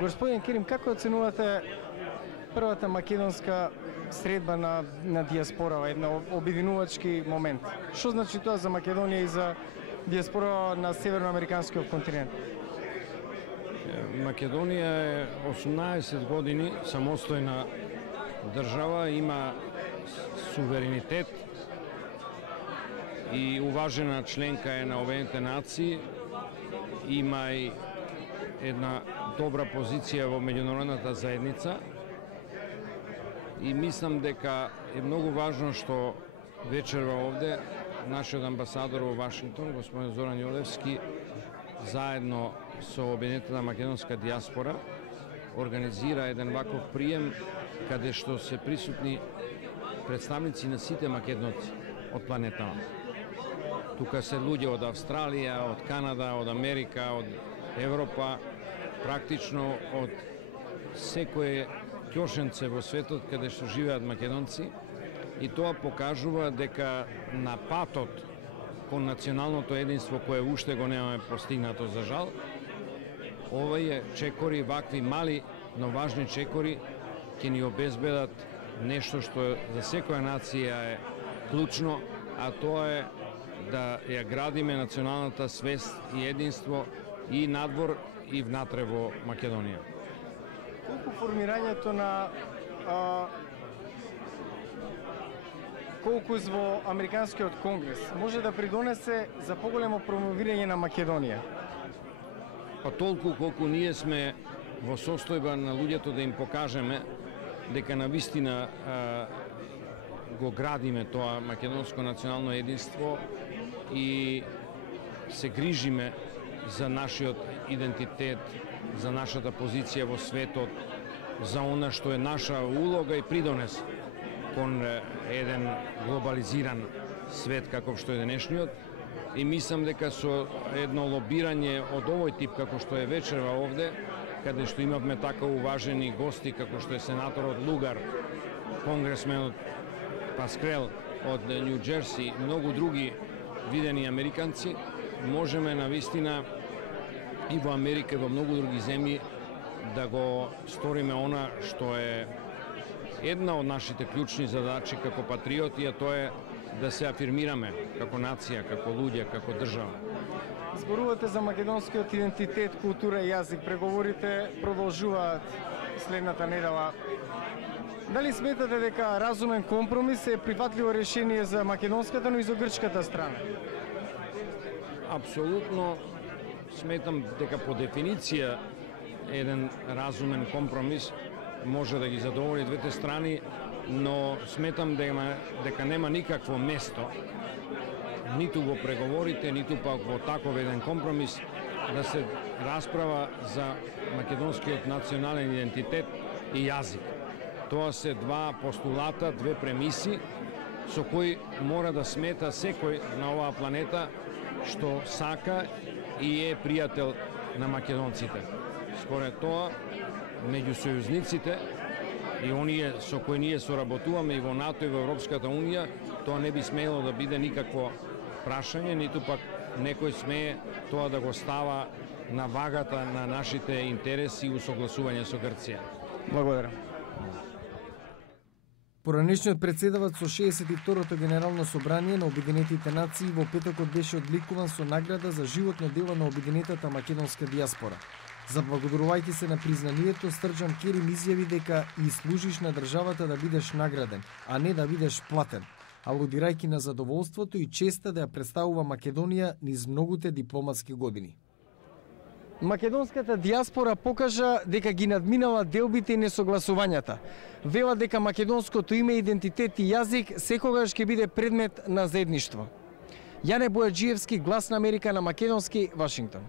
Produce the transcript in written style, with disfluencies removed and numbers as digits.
Господин Керим, како оценувате првата македонска средба на диаспорава, една обединувачки момент? Што значи тоа за Македонија и за диаспора на северноамериканскиот континент? Македонија е 18 години самостојна држава, има суверенитет и уважена членка е на Обединетите нации, има и една добра позиција во меѓународната заедница и мислам дека е многу важно што вечерва овде нашиот амбасадор во Вашингтон, господин Зоран Јолевски, заедно со Обединетата македонска диаспора организира еден ваков прием каде што се присутни представници на сите македонци од планетата. Тука се луѓе од Австралија, од Канада, од Америка, од Европа, практично од секое ќошенце во светот каде што живеат македонци, и тоа покажува дека на патот кон националното единство кое уште го немаме постигнато за жал, овие чекори, вакви мали, но важни чекори ќе ни обезбедат нешто што за секоја нација е клучно, а тоа е да ја градиме националната свест и единство и надвор и внатре во Македонија. Колку формирањето на колку во Американскиот конгрес може да придонесе за поголемо промовирање на Македонија? Па толку колку ние сме во состојба на луѓето да им покажеме дека навистина го градиме тоа македонско национално единство и се грижиме за нашиот идентитет, за нашата позиција во светот, за она што е наша улога и придонес кон еден глобализиран свет каков што е денешниот. И мислам дека со едно лобирање од овој тип како што е вечерва овде, каде што имавме така уважени гости како што е сенаторот Лугар, конгресменот Паскрел од Нью Джерси и многу други видени американци, можеме навистина и во Америка и во многу други земји да го сториме она што е една од нашите клучни задачи како патриоти, а тоа е да се афирмираме како нација, како луѓе, како држава. Зборувате за македонскиот идентитет, култура и јазик. Преговорите продолжуваат следната недела. Дали сметате дека разумен компромис е прифатливо решение за македонската, но и за грчката страна? Апсолутно сметам дека по дефиниција еден разумен компромис може да ги задоволи двете страни, но сметам дека нема никакво место ниту во преговорите, ниту пак во таков еден компромис да се расправа за македонскиот национален идентитет и јазик. Тоа се два постулата, две премиси со кои мора да смета секој на оваа планета што сака и е пријател на македонците. Според тоа, меѓу сојузниците и оние со кои ние соработуваме и во НАТО и во Европската Унија, тоа не би смело да биде никакво прашање, ниту пак некој смее тоа да го става на вагата на нашите интереси и усогласување со Грција. Благодарам. Поранешниот председаваc со 62-то Генерално собрание на Обединетите нации во петокот беше одликуван со награда за животно дело на обединетата македонска диаспора. Заблагодарувајќи се на признанието, Срđan Керим изјави дека и служиш на државата да бидеш награден, а не да бидеш платен, алудирајќи на задоволството и честа да ја представува Македонија низ многуте дипломатски години. Македонската диаспора покажа дека ги надминала делбите и несогласувањата. Вела дека македонското име, идентитет и јазик секогаш ќе биде предмет на заедништво. Јане Бојаджиевски, Глас на Америка на македонски, Вашингтон.